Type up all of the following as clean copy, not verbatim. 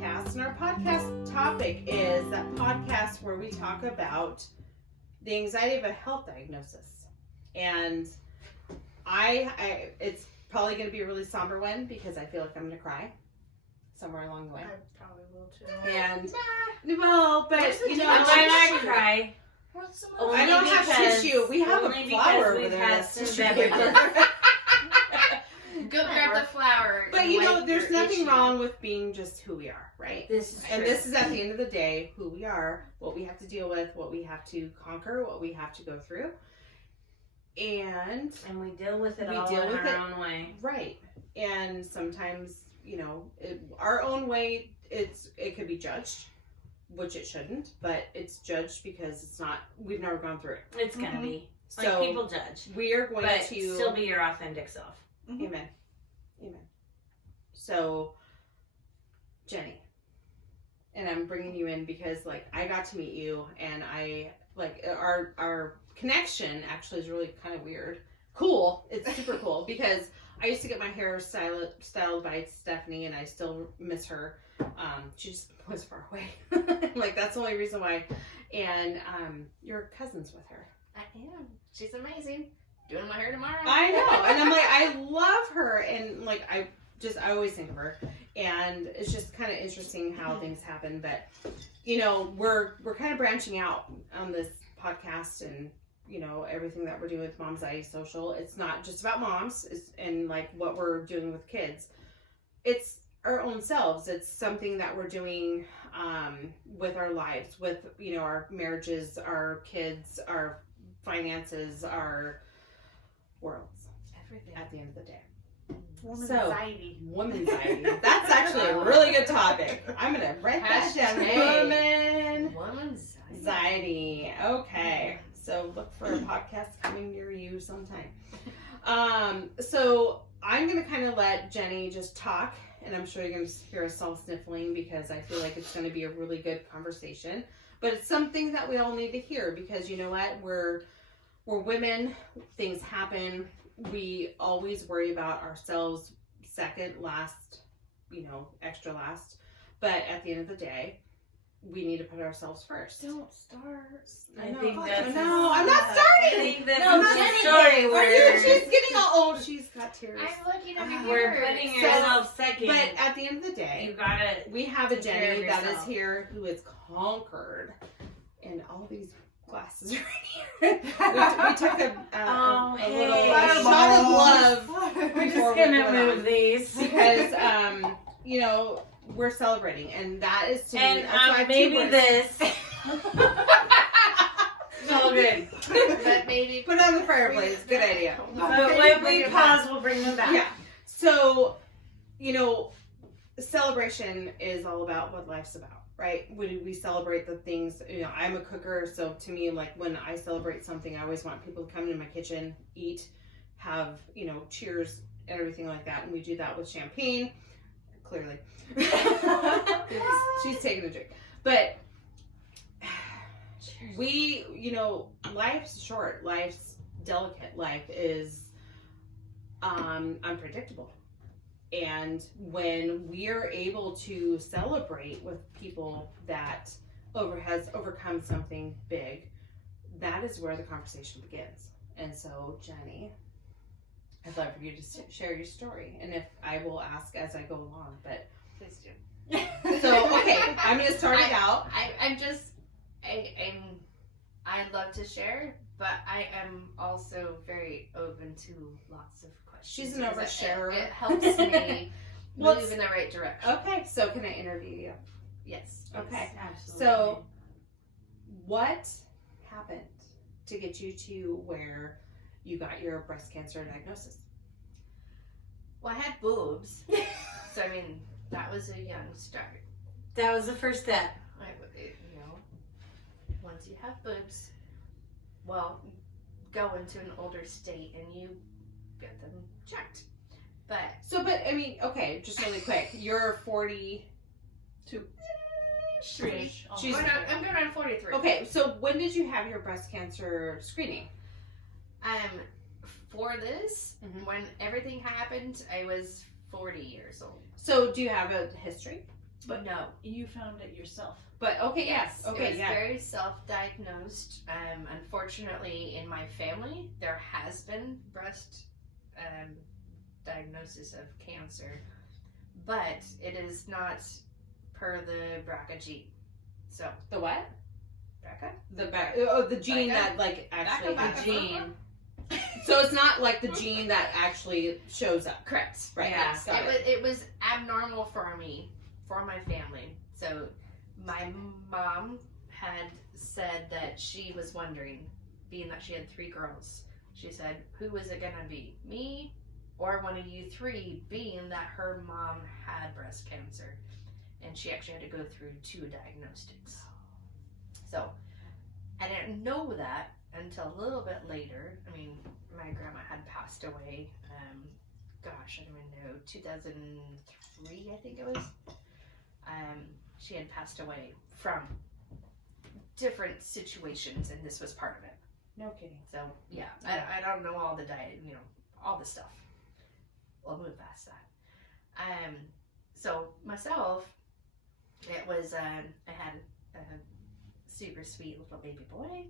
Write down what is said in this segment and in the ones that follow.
Podcast, and our podcast topic is that podcast where we talk about the anxiety of a health diagnosis. And it's probably going to be a really somber one because I feel like I'm going to cry somewhere along the way. I probably will too. And well, but you know, I might not cry. I don't have tissue. We have a flower over there. Had some beverages. Go grab the flower. But you know, there's nothing wrong with being just who we are, right? This is true. And this is at the end of the day who we are, what we have to deal with, what we have to conquer, what we have to go through. And we deal with it we all deal in with our it. own way. Right. And sometimes, you know, our own way, it could be judged, which it shouldn't, but it's judged because we've never gone through it. It's going to be. So Like, people judge. We are going but to still be your authentic self. Mm-hmm. Amen. So, Jenny, and I'm bringing you in because, like, I got to meet you, and our connection actually is really kind of weird. Cool. It's super cool because I used to get my hair styled by Stephanie, and I still miss her. She just was far away. Like, that's the only reason why. And you're cousins with her. I am. She's amazing. Doing my hair tomorrow. I know. And I'm like, I love her. And, like, I always think of her. And it's just kind of interesting how things happen. But, you know, we're kind of branching out on this podcast and, you know, everything that we're doing with Momxiety Social. It's not just about moms and, like, what we're doing with kids. It's our own selves. It's something that we're doing with our lives, with, you know, our marriages, our kids, our finances, our worlds. Everything. At the end of the day. Womanxiety. Womanxiety. That's actually a really good topic. I'm going to write that down. Womanxiety. Okay. So look for a podcast coming near you sometime. So I'm going to kind of let Jenny just talk, and I'm sure you're going to hear us all sniffling because I feel like it's going to be a really good conversation. But it's something that we all need to hear because you know what? We're women. Things happen. We always worry about ourselves second, last, you know, extra last. But at the end of the day, we need to put ourselves first. Don't start. I think that's... No, I'm not starting. I think that's No, a Jenny story did. where She's getting all old. She's got tears. I'm looking over here. we're putting yourself second. But at the end of the day, You gotta... we have a take care of Jenny that is yourself. here who is conquered. And all these glasses right here. we took a little shot of love We're before just we gonna go move on. these. Because, you know, we're celebrating. And that is to me. And that's why I have two maybe words. this. It's all good. But maybe Put it on the fireplace. Good idea. But when we pause, we'll bring them back. Yeah. So, you know, celebration is all about what life's about. Right? We celebrate the things, you know, I'm a cooker, so to me, like, when I celebrate something, I always want people to come into my kitchen, eat, have, you know, cheers, and everything like that, and we do that with champagne, clearly. She's taking a drink. But we, you know, life's short, life's delicate, life is unpredictable. And when we are able to celebrate with people that has overcome something big, that is where the conversation begins. And so, Jenny, I'd love for you to share your story. And if I will ask as I go along, but please do. So, okay, I'm going to start it out. I'd love to share, but I am also very open to lots of questions. She's an oversharer. It helps me move in the right direction. Okay, so can I interview you? Yes. Okay. Absolutely. So, what happened to get you to where you got your breast cancer diagnosis? Well, I had boobs. So, I mean, that was a young start. That was the first step. You know, once you have boobs, well, go into an older state and you get them checked. But I mean, okay, just really quick. You're 42. She's She's- I'm going on 43. Okay, so when did you have your breast cancer screening? For this, Mhm. when everything happened, I was 40 years old. So do you have a history? But no. you found it yourself. But okay, yes. Okay, it was yeah. very self-diagnosed. Unfortunately, in my family, there has been breast diagnosis of cancer, but it is not per the BRCA gene. So The what? BRCA? The gene BRCA? that like actually BRCA. the gene. So it's not like the gene that actually shows up. Correct. Right. Yeah. Yes, got it. It was abnormal for me, for my family. So my mom had said that she was wondering, being that she had 3 girls, she said, who was it gonna be, me or one of you 3, being that her mom had breast cancer, and she actually had to go through 2 diagnostics. So I didn't know that until a little bit later. I mean, my grandma had passed away. Gosh, I don't even know, 2003, I think it was. She had passed away from different situations, and this was part of it. No kidding. So yeah, I don't know all the diet, all the stuff. We'll move past that. So myself, it was I had a super sweet little baby boy,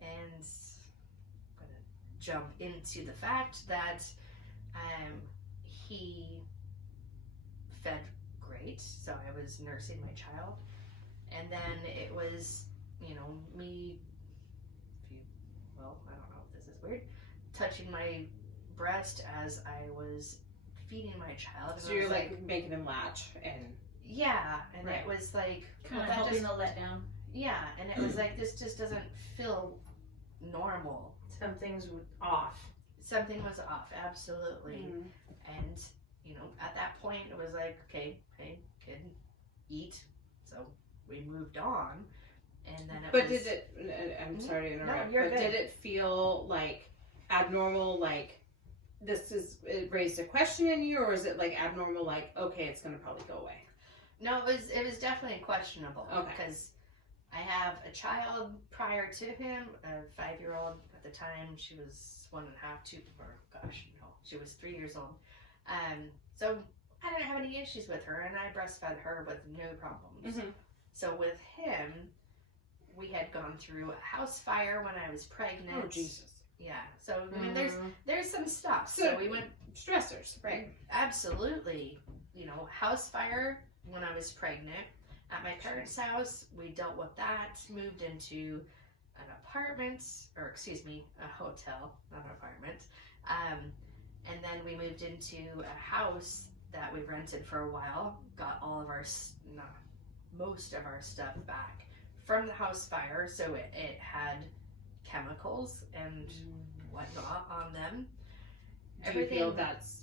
and I'm gonna jump into the fact that he fed great, so I was nursing my child, and then it was me, I don't know if this is weird, touching my breast as I was feeding my child. So you're like making him latch and yeah, and Right. It was like Kind of that helping just- the letdown. yeah, and it was like, this just doesn't feel normal. Some things were off. Something was off, absolutely. Mhm. And at that point it was like, okay, hey kid, eat. So we moved on, and then But did it? I'm sorry to interrupt. you're but good. did it feel like abnormal? Like it raised a question in you, or is it like abnormal? Like okay, it's gonna probably go away. No, it was definitely questionable. Okay. Because I have a child prior to him, a 5-year-old at the time. She was 1.5, 2, or gosh, no, she was 3 years old. So I didn't have any issues with her, and I breastfed her with no problems. Mhm. So with him, we had gone through a house fire when I was pregnant. Oh Jesus! Yeah. So I mean, there's some stuff. So- So we went Stressors, right? absolutely. House fire when I was pregnant. At my parents' house, we dealt with that, moved into an apartment, or excuse me, a hotel, not an apartment. And then we moved into a house that we rented for a while, got all of our, most of our stuff back from the house fire. So it had chemicals and whatnot on them. Do you feel that's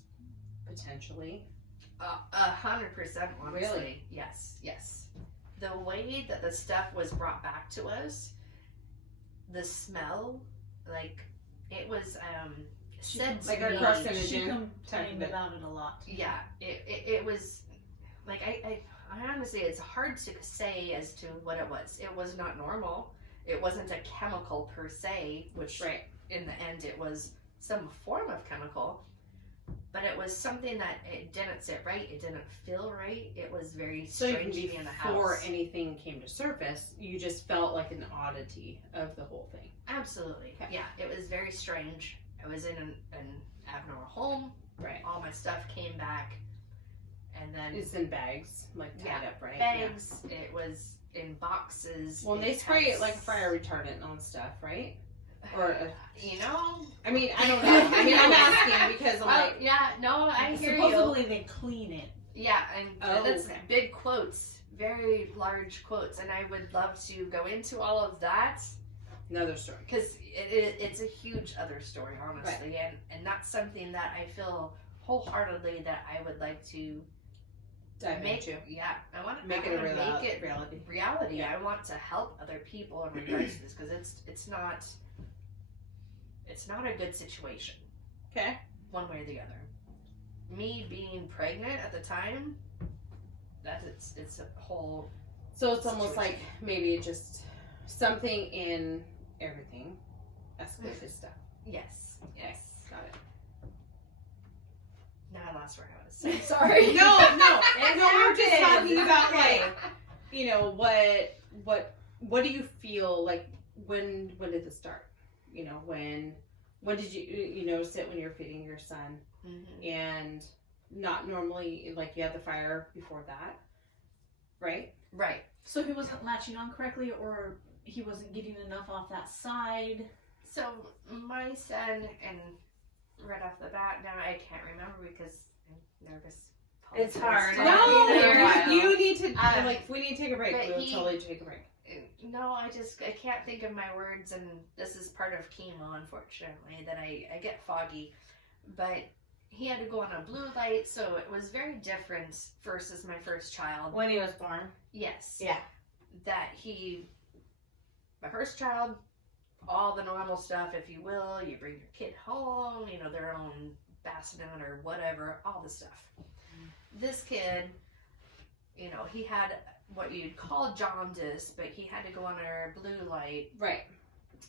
potentially? 100%, honestly. Really? Yes. The way that the stuff was brought back to us, the smell, like, it was, said to Like a me- carcinogen. She type of complained it. about it a lot. Yeah, it was, like, I honestly, it's hard to say as to what it was. It was not normal. It wasn't a chemical per se, which Right. in the end it was some form of chemical. But it was something that it didn't sit right. It didn't feel right. It was very So even strange to be in the before house. anything came to surface, you just felt like an oddity of the whole thing. Absolutely. Okay. Yeah, it was very strange. I was in an abnormal home. Right. All my stuff came back. And then It's in bags, like tied Yeah, up, right? bags. It was in boxes. Yeah. Well, they It spray had it like fire retardant on stuff, right? Or I mean, I don't know. I mean, I'm asking because I'm like, yeah, no, I hear you. Supposedly they clean it. Yeah, and Oh, that's okay. big quotes, very large quotes, and I would love to go into all of that another story. because it's a huge other story, honestly, and that's something that I feel wholeheartedly that I would like to Dive make. into. Yeah, I want to Make it a make it reality. reality. Yeah. I want to help other people in regards to this because it's not a good situation. Okay. One way or the other. Me being pregnant at the time, it's a whole. So it's almost like maybe just something in everything escalated stuff. Yes. Got it. Now I lost where I was. So sorry. No, It we're just happens. talking about Okay. like, you know, what do you feel like? When did this start? You know, when did you notice it when you were feeding your son? Mm-hmm. And not normally, like, you had the fire before that, right? Right. So he wasn't latching on correctly, or he wasn't getting enough off that side. So my son, and right off the bat, now I can't remember because I'm nervous. It's hard. No, Yeah. you need to Um, like. If we need to take a break, but we'll he- totally take a break. No, I can't think of my words, and this is part of chemo, unfortunately, that I get foggy. But he had to go on a blue light, so it was very different versus my first child. When he was born. Yes. Yeah. My first child, all the normal stuff, if you will, you bring your kid home, you know, their own bassinet or whatever, all the stuff. This kid, you know, he had what you'd call jaundice, but he had to go on a blue light. Right.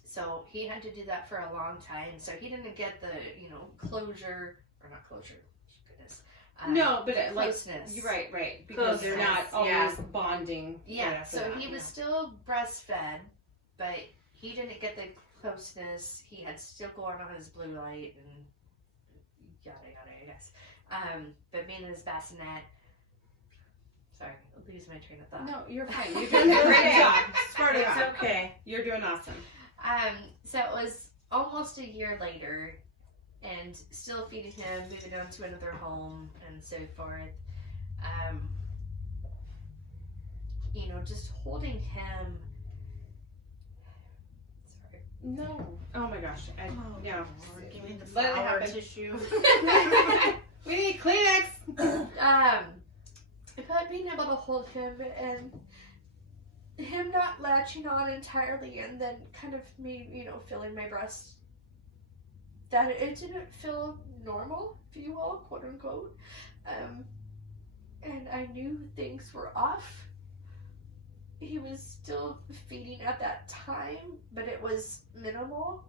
So he had to do that for a long time. So he didn't get the, you know, closure, or not closure, goodness. No, but like, closeness. you're right, because they're not Closeness, always yeah. bonding. right Yeah, after so that, he was still breastfed, but he didn't get the closeness. He had still going on his blue light and yada yada, I guess. But being in his bassinet, sorry, I'll lose my train of thought. No, you're fine. You're doing a great job. Smart It's job. okay. You're doing awesome. So it was almost a year later, and still feeding him, moving on to another home, and so forth. You know, just holding him. Sorry. No. Oh my gosh. Yeah. Lord, give me the Let it flower happen. tissue. We need Kleenex. But being able to hold him and him not latching on entirely, and then kind of me, you know, feeling my breast, that it didn't feel normal, if you will, quote unquote. And I knew things were off. He was still feeding at that time, but it was minimal.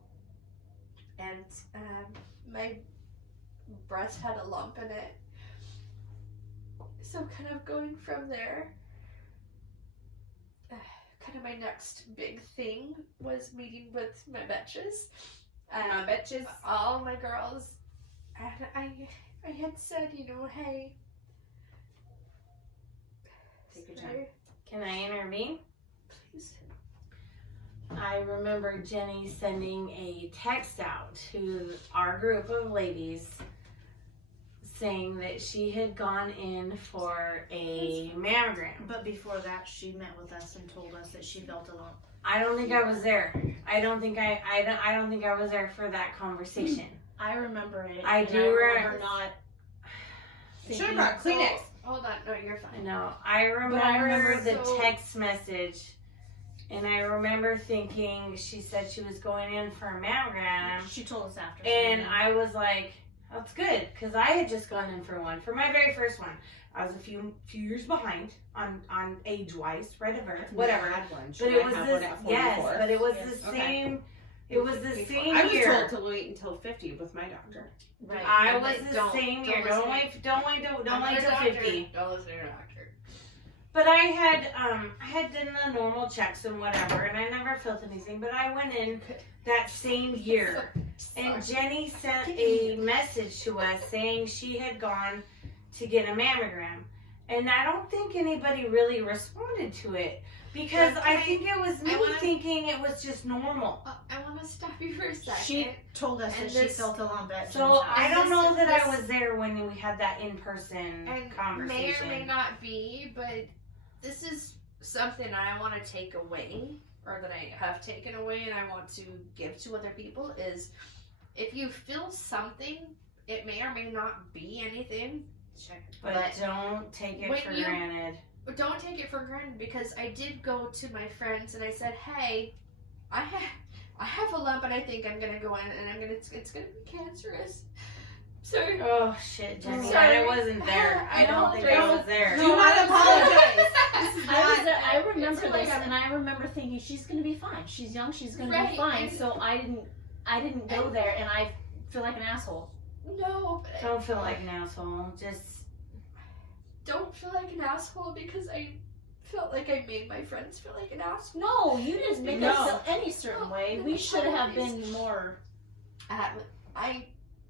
And my breast had a lump in it. So kind of going from there, kind of my next big thing was meeting with my bitches. My bitches. All my girls. And I had said, you know, hey. Take your time. Sorry, Can I intervene? please. I remember Jenny sending a text out to our group of ladies saying that she had gone in for a mammogram. But before that, she met with us and told us that she felt a lump. I don't think I was there. I don't think I was there for that conversation. I remember it. I and do remember not. Should have brought Kleenex. Hold on, no, you're fine. No, I remember, I remember the so- text message, and I remember thinking she said she was going in for a mammogram, She told us after. and I was like, "That's good," because I had just gone in for one, for my very first one. I was a few years behind on age-wise, right of Earth, whatever. Had one. But it was this, yes, but it was Yes. the Okay. same. It was the same I was year. told to wait until 50 with my doctor. Right. I And was then the don't- same don't year. listen Don't to- wait till I'm not a 50. doctor. Don't listen to your doctor. But I had done the normal checks and whatever, and I never felt anything. But I went in that same year, and Jenny sent a message to us saying she had gone to get a mammogram, and I don't think anybody really responded to it because But I think it was me I wanna- thinking it was just normal. I want to stop you for a second. She told us And that she this- felt a lump at So Jen's I house. don't know that I this- was there when we had that in-person and conversation. may or may not be, but this is something I want to take away, or that I have taken away and I want to give to other people, is if you feel something, it may or may not be anything, But don't take it when for you- granted. but don't take it for granted, because I did go to my friends and I said, hey, I have a lump and I think I'm gonna go in and it's gonna be cancerous. Sorry. Oh shit, Jenny, Sorry. I wasn't there. I don't think I was there. Do not apologize. I remember It's like this, I'm- and I remember thinking she's gonna be fine. She's young. She's gonna Right, be fine. and- So I didn't go there, and I feel like an asshole. No, but Don't feel like an asshole. Just don't feel like an asshole because I felt like I made my friends feel like an asshole. No, you didn't make No. us feel any certain way. We should have been more. I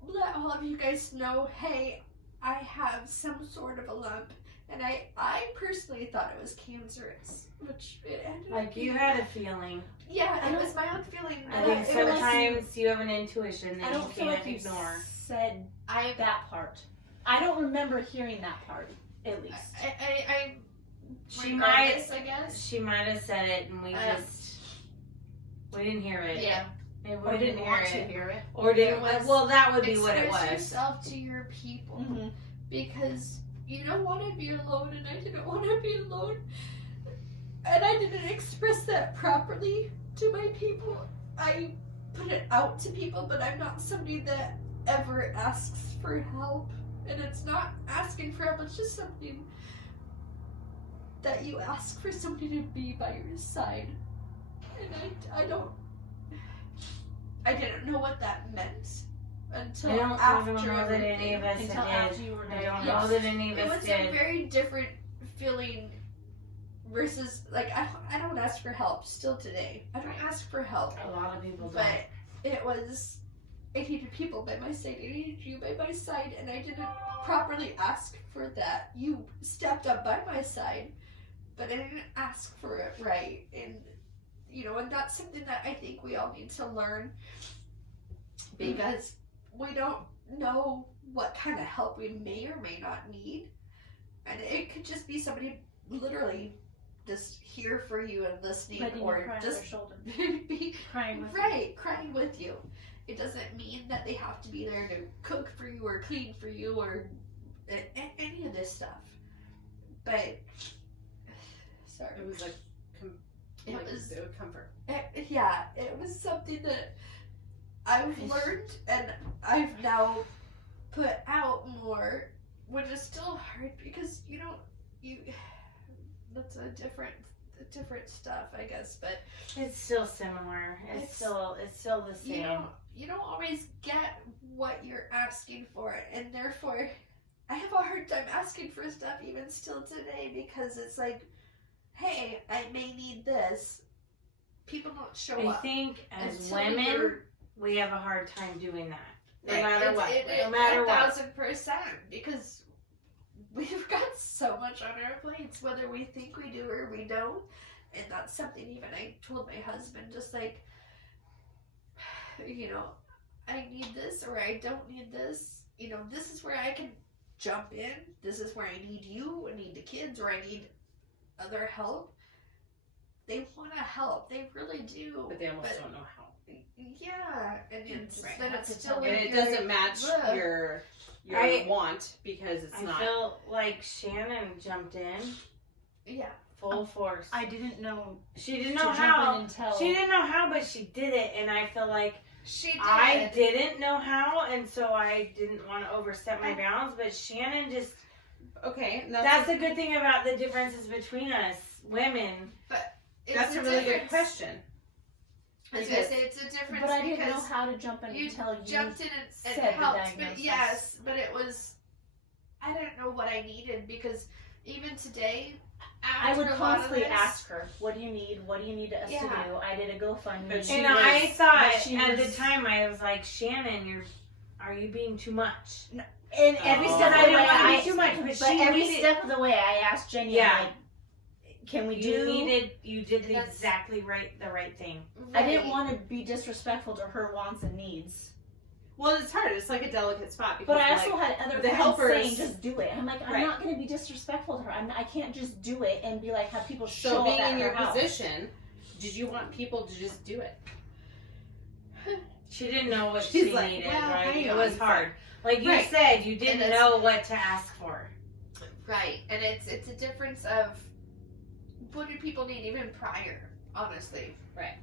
let all of you guys know, hey, I have some sort of a lump, and I personally thought it was cancerous, which it ended up like you being. had a feeling. Yeah, it was my own feeling. I but think it was- sometimes you have an intuition I that you don't feel can't like you ignore. said I that part. I don't remember hearing that part, at least. I She regardless, might. I guess. She might have said it, and we didn't hear it. Yeah. And Or we didn't didn't want hear to it. hear it. Or didn't. It was- Well, that would be what it Express was. yourself to your people Mm-hmm. because you don't want to be alone, and I didn't want to be alone, and I didn't express that properly to my people. I put it out to people, but I'm not somebody that ever asks for help, and it's not asking for help. It's just something that you ask for somebody to be by your side, and I didn't know what that meant until I don't after know that any of us Until did. after you were I there. don't Yes. know that any of It us was a did. very different feeling versus like I don't ask for help still today. I don't ask for help, A lot of people don't. but it was I needed people by my side. I needed you by my side, and I didn't properly ask for that. You stepped up by my side, but I didn't ask for it right, and and that's something that I think we all need to learn because we don't know what kind of help we may or may not need, and it could just be somebody literally just here for you and listening, Letting you or cry on just their shoulder. be Crying with crying with you. It doesn't mean that they have to be there to cook for you or clean for you or any of this stuff. But sorry, It was like, it was comfort. it was something that I've learned and I've now put out more, which is still hard because you that's a different stuff, I guess, but It's still similar. It's still the same. you don't always get what you're asking for, and therefore I have a hard time asking for stuff even still today because it's like, hey, I may need this. People don't show I up. think as until women, you're- we have a hard time doing that. No Right, matter it's- what. it- No matter what. 1,000%, because we've got so much on our plates, whether we think we do or we don't. And that's something even I told my husband, just like, I need this or I don't need this. This is where I can jump in. This is where I need you, I need the kids, or I need other help. They want to help. They really do. But they almost don't know how. Yeah, and it's Right. then Have it's to still tell And in it your- doesn't match Ugh. your I- want because it's I not. feel like Shannon jumped in Yeah. full force. I didn't know She didn't to know jump how. in until She didn't know how, but she did it, and I feel like She did. I didn't know how, and so I didn't want to overstep my bounds. But Shannon just. Okay, and That's the good thing about the differences between us women. It's that's a really good difference. question. I was gonna say it's a difference but I didn't know because how to jump in you until you jumped in and said the helped. But diagnosis. yes, but it was I didn't know what I needed because even today, I after would a lot of constantly this, ask her, what do you need? What do you need us to Yeah. do? I did a GoFundMe. But she And was- I thought but she at was- the time I was like, Shannon, are you being too much? And every Oh. step of I the didn't way, want to I be too much, but but she every needed, step of the way, I asked Jenny, Yeah. like, can we you did That's- exactly the right thing. I didn't Right. want to be disrespectful to her wants and needs. Well, it's hard. It's like a delicate spot because But I also like, had other the friends helpers- saying, just do it. I'm like, I'm Right. not going to be disrespectful to her. I can't just do it and be like, have people show so up being at in her your house. position, did you want people to just do it? She didn't know what She's she like, needed, well, right? hang It was on. hard. Like you Right. said, you didn't And it's- know what to ask for. Right, and it's a difference of what do people need even prior, honestly. Right.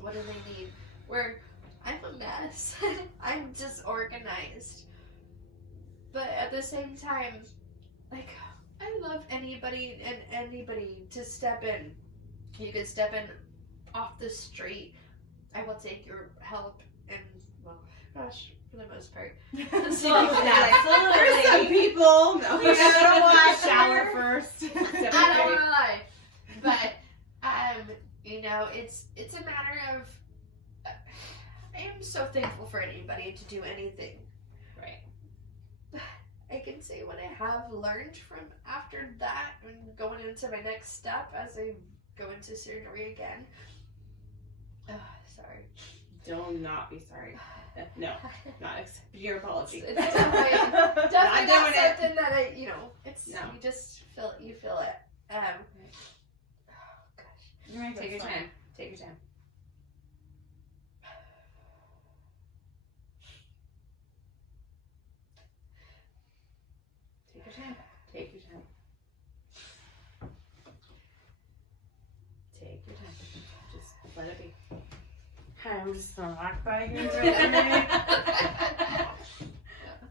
What do they need? Where I'm a mess. I'm disorganized. But at the same time, like I love anybody and anybody to step in. You can step in off the street. I will take your help and gosh, for the most part. There's some people. No. You gotta wash shower first. I don't want to lie, but you know, it's a matter of. I am so thankful for anybody to do anything. Right. I can say what I have learned from after that and going into my next step as I go into surgery again. Sorry. Do not be sorry. No, not accept your apology. It's definitely not something that I, you know, it's No. you just feel it. You feel it. Oh gosh. Take your time. Take your time. Take your time. Take your time. Take your time. Just let it be. Hi, I'm just gonna walk by here real quick.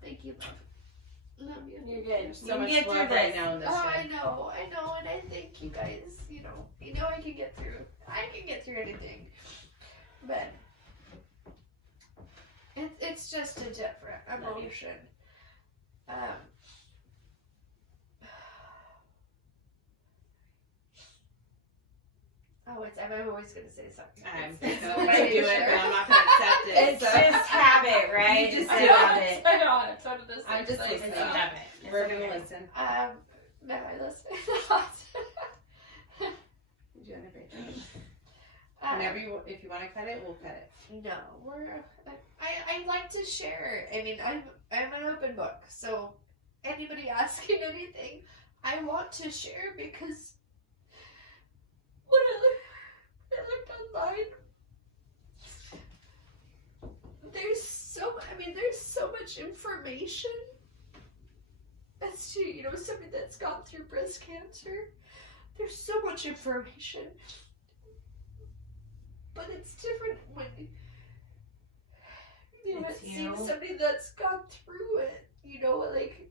Thank you, love. Love you. You're good. There's so You can much get love through right this. now in this Oh, day. I know, and I thank you guys. You know I can get through. I can get through anything, but it's just a different emotion. I'm always gonna say something. I'm It's- gonna do it, but I'm not gonna accept it. It's just habit, right? You just I do love it. it. I know. I'm trying to listen. I'm just so- listening. It's a habit. We're gonna listen. No, I listen a lot. You're doing a great job. Whenever if you want to cut it, we'll cut it. No, I like to share. I mean, I'm an open book, so anybody asking anything, I want to share because when I looked online, there's so much information as to, you know, somebody that's gone through breast cancer. There's so much information. But it's different when you know, It's seeing you. somebody that's gone through it, you know, like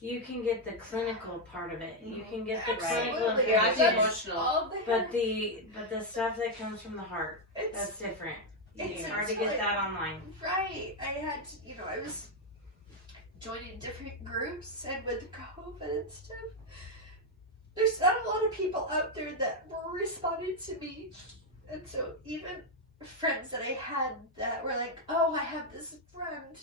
You can get the clinical part of it. You can get the clinical absolutely. Not the information. emotional. all there. But the stuff that comes from the heart, that's it's different. It's It's hard to like- get that online. right. I had to, you know, I was joining different groups, and with COVID and stuff, there's not a lot of people out there that were responding to me. And so even friends that I had that were like, oh, I have this friend,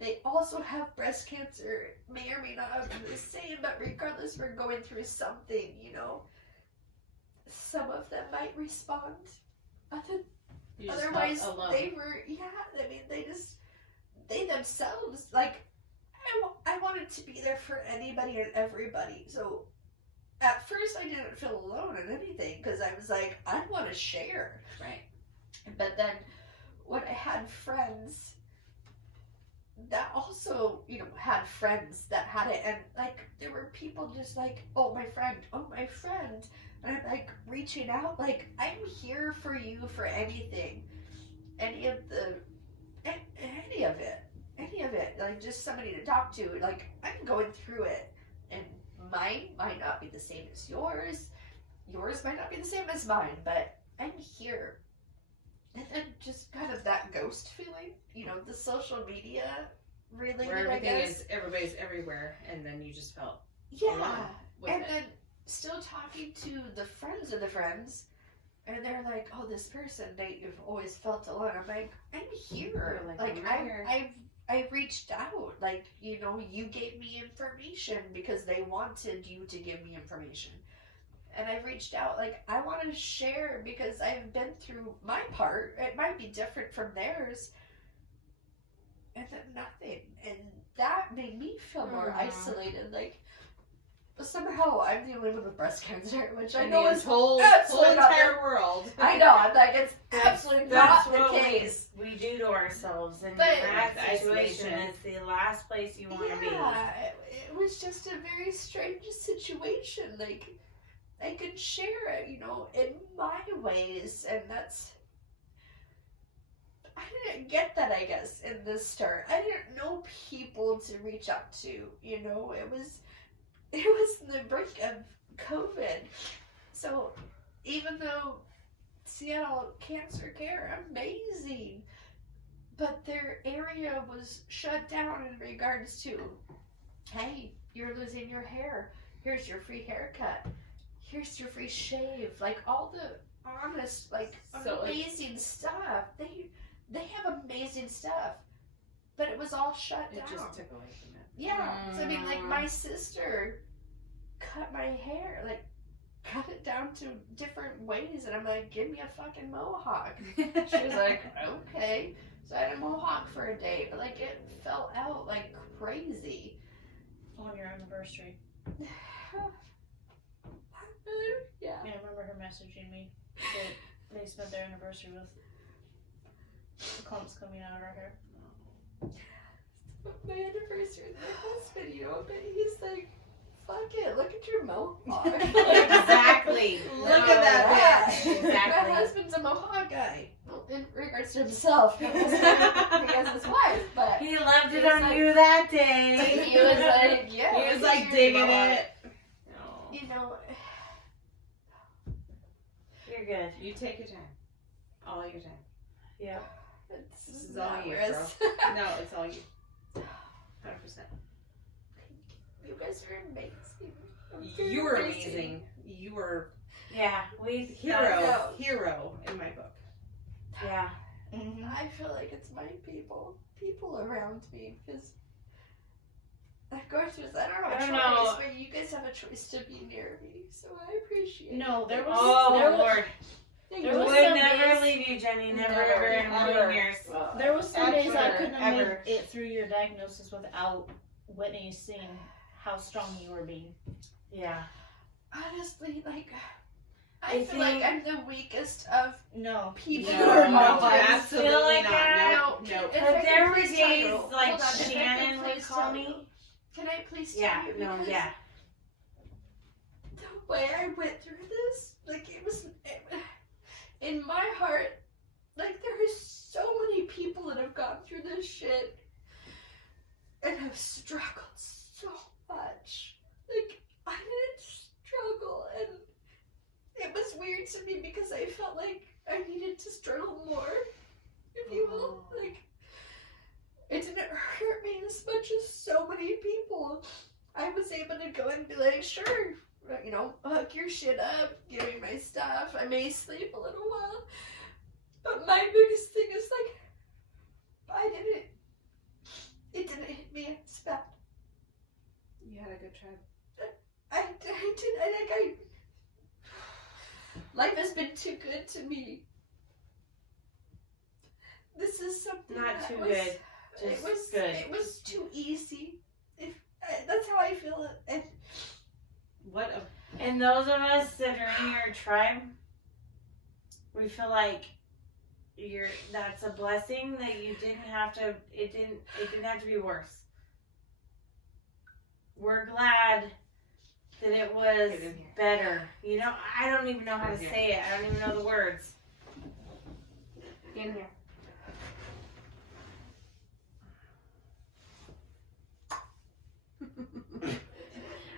they also have breast cancer, may or may not have been the same, but regardless, we're going through something, you know. Some of them might respond. You just Otherwise, felt alone. they were, I mean, they themselves, like, I wanted to be there for anybody and everybody. So at first I didn't feel alone in anything because I was like, I want to share. Right. But then when I had friends that also, you know, had friends that had it, and like there were people just like, oh my friend, and I'm like reaching out, like I'm here for you for anything, any of it, like just somebody to talk to. Like I'm going through it, and mine might not be the same as yours might not be the same as mine, but I'm here. And then just kind of that ghost feeling, you know, the social media related, Where I everything guess. is, everybody's everywhere, and then you just felt Yeah. alone with And it. then still talking to the friends of the friends, and they're like, oh, this person that you've always felt alone. I'm like, I'm here. You're like, Like, I'm right here. I reached out. Like, you know, you gave me information because they wanted you to give me information. And I reached out, like, I want to share because I've been through my part. It might be different from theirs. And then nothing. And that made me feel more isolated. Like, somehow I'm the only one with breast cancer, which I In know the is whole absolutely not entire world. I know, I'm like, it's absolutely That's not the what case. we do to ourselves. And But- in that The situation, isolation. it's the last place you want to be. Yeah, it was just a very strange situation. Like, I could share it, you know, in my ways, and that's. I didn't get that, I guess, in the start. I didn't know people to reach out to, you know, it was the brink of COVID. So, even though Seattle Cancer Care, amazing, but their area was shut down in regards to, hey, you're losing your hair. Here's your free haircut. Here's your free shave. Like all the honest, like So amazing stuff. They have amazing stuff, but it was all shut down. It just took away from it. Yeah. So I mean, like my sister cut my hair, like cut it down to different ways, and I'm like, give me a fucking mohawk. She was like, okay. So I had a mohawk for a day, but like it fell out like crazy. On your anniversary. Yeah. Yeah, I remember her messaging me that they spent their anniversary with the clumps coming out of her hair. My anniversary with my husband, you know, but he's like, fuck it, look at your mohawk. Exactly. Look at that bitch. My husband's a mohawk guy. Well, in regards to himself, he has his wife, but He loved it He was on like- you that day. he was like, yeah. He was look at like your digging mohawk. it. Oh. You know, You're good. You take your time. All your time. Yeah. this This is is all not you, risk. No, it's all you. 100%. You guys are amazing. I'm very You were amazing. amazing. You were Yeah. We No. hero in my book. Yeah. I feel like it's my people around me, because of course I don't have a choice, but you guys have a choice to be near me, so I appreciate No, it. there was Oh there was, Lord. Thank there you. was Would some never days- leave you, Jenny. Never, Never, ever in a ever. million years. there was some days I Ever, couldn't have ever. made it through your diagnosis without witnessing how strong you were being. Yeah. Honestly, like, I I feel like think- I'm the weakest of No. people. No, who are no, mothers. absolutely feel like not. that. No, No. no. If I But could there were please tell days you- like hold on, if I could Shannon would please call tell me. you. Can I please tell Yeah. you? No. Because Yeah. the way I went through this, like in my heart, like there are so many people that have gone through this shit and have struggled so much. Like I didn't struggle, and it was weird to me because I felt like I needed to struggle more, if you will. Like it didn't hurt me as much as so many people. I was able to go and be like, sure, you know, hook your shit up, give me my stuff. I may sleep a little while. But my biggest thing is like, it didn't hit me as bad. You had a good time. Life has been too good to me. This is something Not that too was, good. Just good. It was too easy. That's how I feel. And What a And those of us that are in your tribe, we feel like that's a blessing that you didn't have to. It didn't have to be worse. We're glad that it was Get in here. better. You know, I don't even know how to say it. I don't even know the words. in here.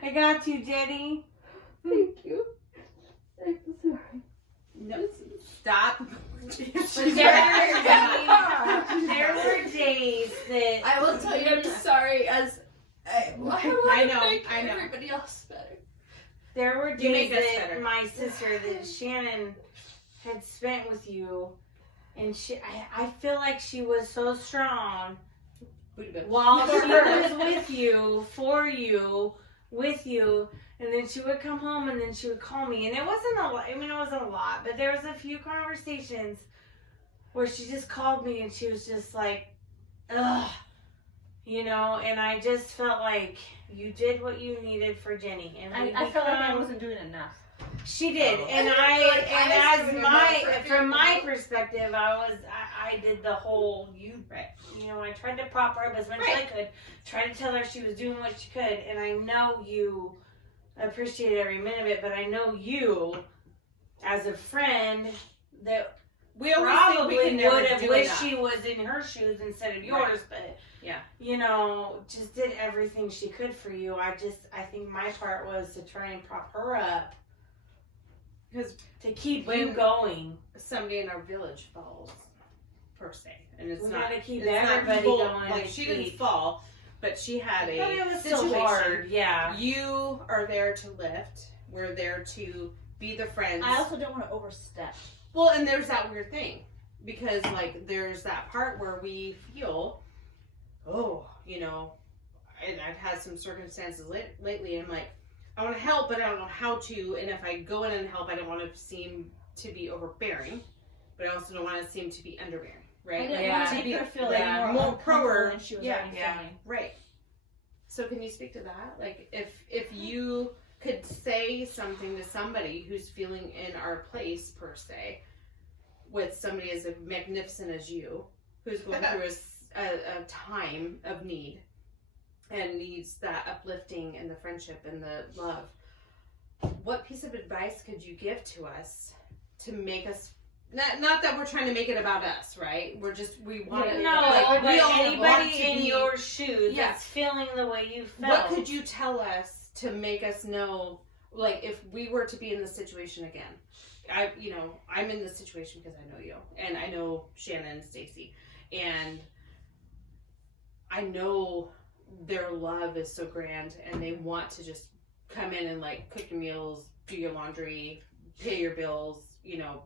I got you, Jenny. thank you. I'm sorry. No, stop. There were days that I will tell you, I'm sorry. As I want I to know, make I know. everybody else better. there were You make days us that better. my sister, that Shannon had spent with you, and I feel like she was so strong while she was with you, for you, with you, and then she would come home and then she would call me, and it wasn't a lot. I mean, it wasn't a lot, but there was a few conversations where she just called me and she was just like, ugh, you know, and I just felt like you did what you needed for Jenny, and I felt like I wasn't doing enough. She did, and I feel like I was as doing my enough for from my people. perspective, I did the whole you know, I tried to prop her up as much as I could, tried to tell her she was doing what she could, and I know you appreciated every minute of it, but I know you as a friend that We always think probably we can never would have do wished enough. she was in her shoes instead of yours, Right. but Yeah. you know, just did everything she could for you. I think my part was to try and prop her up Because to keep When- you going. somebody in our village falls, per se, and it's We not. gotta keep it's not everybody full- going. Like she didn't fall, but she had a But it was situation. still hard. Yeah. You are there to lift. We're there to be the friends. I also don't want to overstep. Well, and there's that weird thing because like there's that part where we feel, oh, you know, and I've had some circumstances lately. I'm like, I want to help, but I don't know how to. And if I go in and help, I don't want to seem to be overbearing, but I also don't want to seem to be underbearing, I right? didn't Yeah. want to make her feel Yeah. like More more uncomfortable pro- than she was yeah, already yeah. feeling. Right. So can you speak to that? Like if you could say something to somebody who's feeling in our place per se, with somebody as magnificent as you, who's going through a time of need and needs that uplifting and the friendship and the love, what piece of advice could you give to us to make us not that we're trying to make it about us, right? We want to No, like, but we all want anybody to in be, your shoes Yeah. that's feeling the way you felt. what could you tell us to make us know, like, if we were to be in this situation again? I'm in this situation because I know you, and I know Shannon and Stacie, and I know their love is so grand, and they want to just come in and like cook your meals, do your laundry, pay your bills,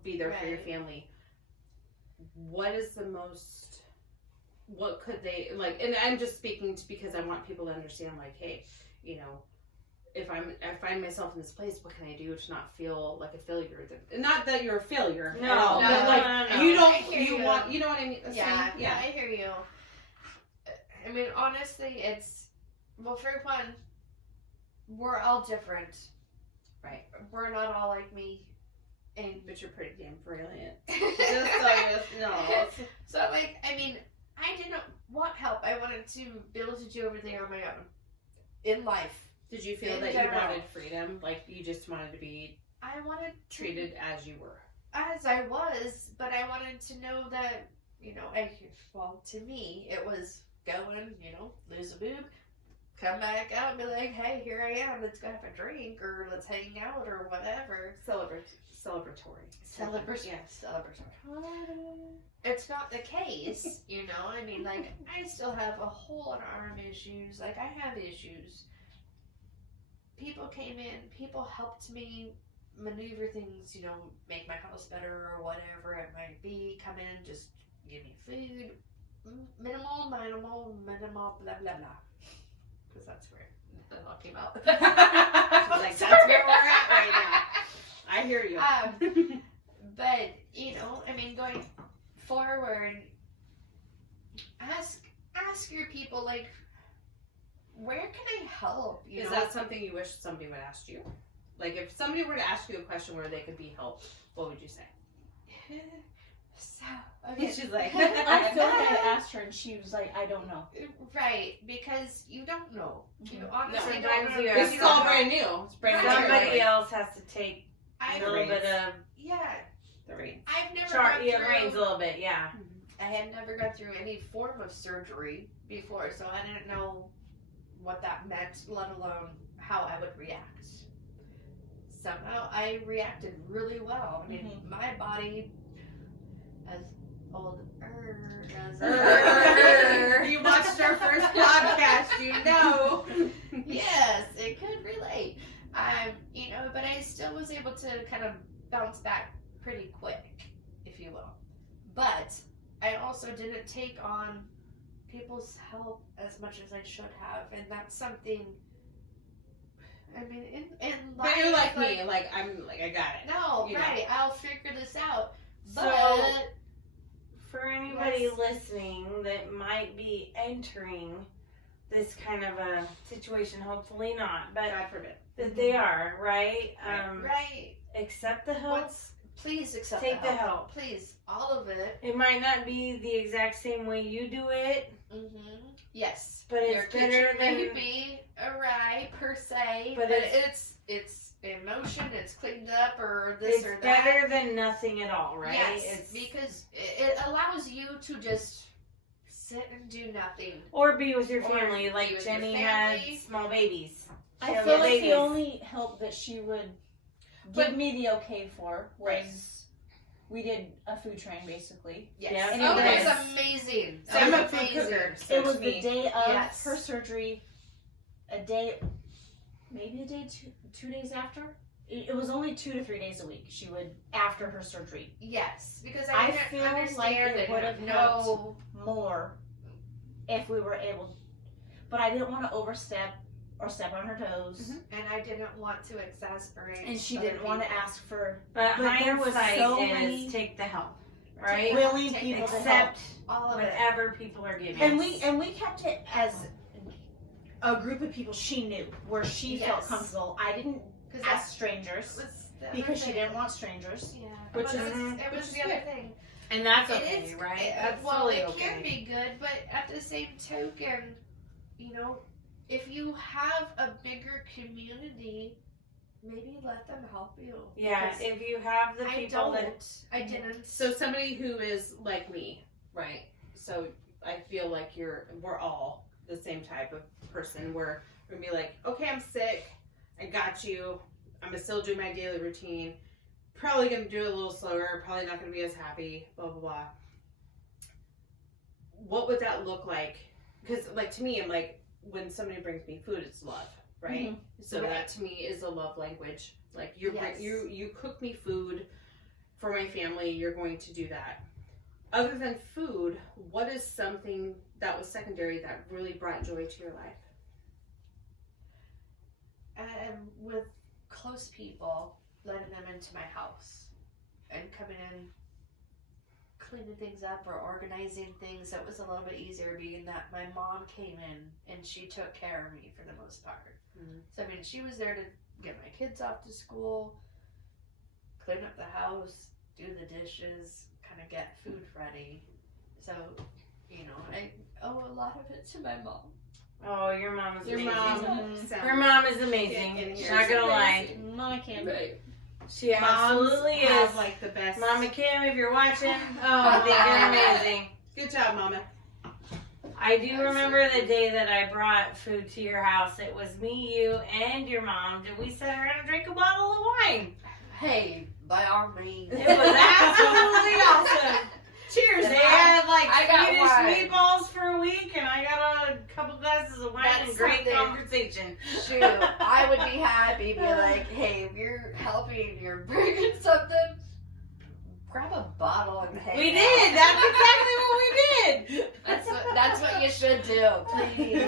be there for your Right. family. What is the most? What could they like? And I'm just speaking because I want people to understand, like, hey, if I find myself in this place, what can I do to not feel like a failure? Not that you're a failure No, at all, no, but like no. you I don't, hear you you. want, you know what I mean? Yeah, yeah. I hear you. I mean, honestly, well, for one, we're all different. Right. We're not all like me. And But you're pretty damn brilliant. Just so you know. so, like, I mean, I didn't want help. I wanted to be able to do everything on my own in life. Did you feel In that general. you wanted freedom? Like you just wanted to be I wanted to, treated as you were? as I was, but I wanted to know that, to me, it was going, lose a boob, come back out and be like, hey, here I am, let's go have a drink, or let's hang out, or whatever. Celebratory. Celebratory. It's not the case, I mean, like, I still have a whole lot of arm issues, like, I have issues. People came in, people helped me maneuver things, make my house better or whatever it might be. Come in, just give me food. Minimal, blah, blah, blah. Because that's where the all came out. Like, that's where we're at right now. I hear you. But, I mean, going forward, ask your people, like, where can I help? Is that something you wish somebody would ask you? Like, if somebody were to ask you a question where they could be helped, what would you say? So, okay. She's like, I feel like I asked her and she was like, I don't know. Right, because you don't know. You honestly Sometimes don't know. you this have is all brand new. It's brand new. Somebody else has to take I a little bit of Yeah, The reins. I've never chart. gone Yeah, through. reins a little bit. Yeah. I had never gone through any form of surgery before, so I didn't know what that meant, let alone how I would react. Somehow I reacted really well. I mean, my body, as old as You watched our first podcast, you know. yes, it could relate. But I still was able to kind of bounce back pretty quick, if you will. But I also didn't take on people's help as much as I should have, and that's something. I mean, in life, But you're like me, like I'm like I got it. No, You right? I'll figure this out. But So, for anybody Yes. listening that might be entering this kind of a situation, hopefully not, but God forbid. that they are, right? right, Accept the help. please accept Take the help. Please, all of it. It might not be the exact same way you do it, Yes, but your it's better kitchen may than. be awry per se, But but it's emotion. It's cleaned up or this It's or that. better than nothing at all, right? Yes, because it allows you to just sit and do nothing. Or be with your Or family, be like with your Jenny family. had small babies. I She had feel like babies. the only help that she would give me the okay for was we did a food train basically. Yes. Yeah. And Oh, it that was- was amazing. So I'm a That was food cooker. So It was to the me, day of Yes. her surgery, maybe a day, 2 days after. It was only 2 to 3 days a week. She would after her surgery. Yes, because I I didn't feel like understand it it. would have No. More, if we were able, but I didn't want to overstep or step on her toes, And I didn't want to exasperate. and she other didn't want to people. ask for But there was hindsight so is many take the help, right? willing Take people to help. Accept all of it. whatever people are giving. And we kept it as a group of people she knew, where she felt Yes. comfortable. I didn't 'Cause ask strangers was the other because she thing. didn't want strangers. Yeah, Which but is- it which was is the other good. thing. And that's It okay, is- right? it- That's well, totally it okay. can be good, but at the same token, you know, if you have a bigger community, maybe let them help you. Yeah, Because if you have the I people that don't. I didn't. So somebody who is like me, right? So I feel like we're all the same type of person. We're gonna be like, okay, I'm sick. I got you. I'm gonna still do my daily routine. Probably gonna do it a little slower. Probably not gonna be as happy. Blah blah blah. What would that look like? Because like to me, I'm like when somebody brings me food, it's love, right? So Right. that to me is a love language. Like you Yes. you cook me food for my family. You're going to do that. Other than food, what is something that was secondary that really brought joy to your life? And with close people, letting them into my house and coming in, cleaning things up or organizing things, that was a little bit easier being that my mom came in and she took care of me for the most part. Mhm. So I mean, she was there to get my kids off to school, clean up the house, do the dishes, kind of get food ready. So, you know, I owe a lot of it to my mom. Oh, your mom is Your amazing. mom. Her mom is amazing. In here Not is gonna lie. amazing. Mama Kim. Right. She absolutely Moms have, is. like the best. Mama Kim, if you're watching, Oh, I think you're amazing. Good job, Mama. I do remember the day that I brought food to your house. It was me, you, and your mom. Did we sit around and drink a bottle of wine? Hey, by all means. It was absolutely awesome. Cheers. They had like I got Swedish wine. meatballs for a week, and I got a couple glasses of wine That's and great something. conversation. Shoot, I would be happy. Be like, hey, if you're helping, you're bringing something. Grab a bottle and hang We out. did. That's exactly what we did. That's what you should do, please.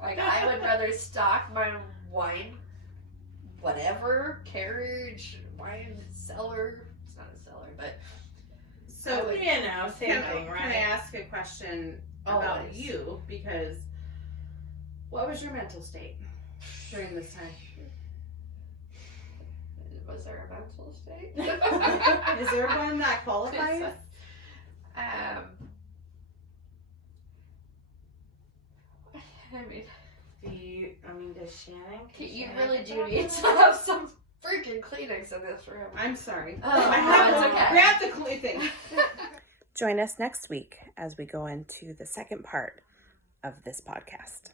Like, I would rather stock my wine, whatever, carriage, wine cellar. It's not a cellar, but So, You know, same can, thing, can I right? ask a question about Always. you? Because what was your mental state during this time? was there a mental state? Is there one that qualifies? I mean, does Shannon? you really do need to have some freaking Kleenex in this room. I'm sorry. Oh, I have it's to okay. grab the clue thing. Join us next week as we go into the second part of this podcast.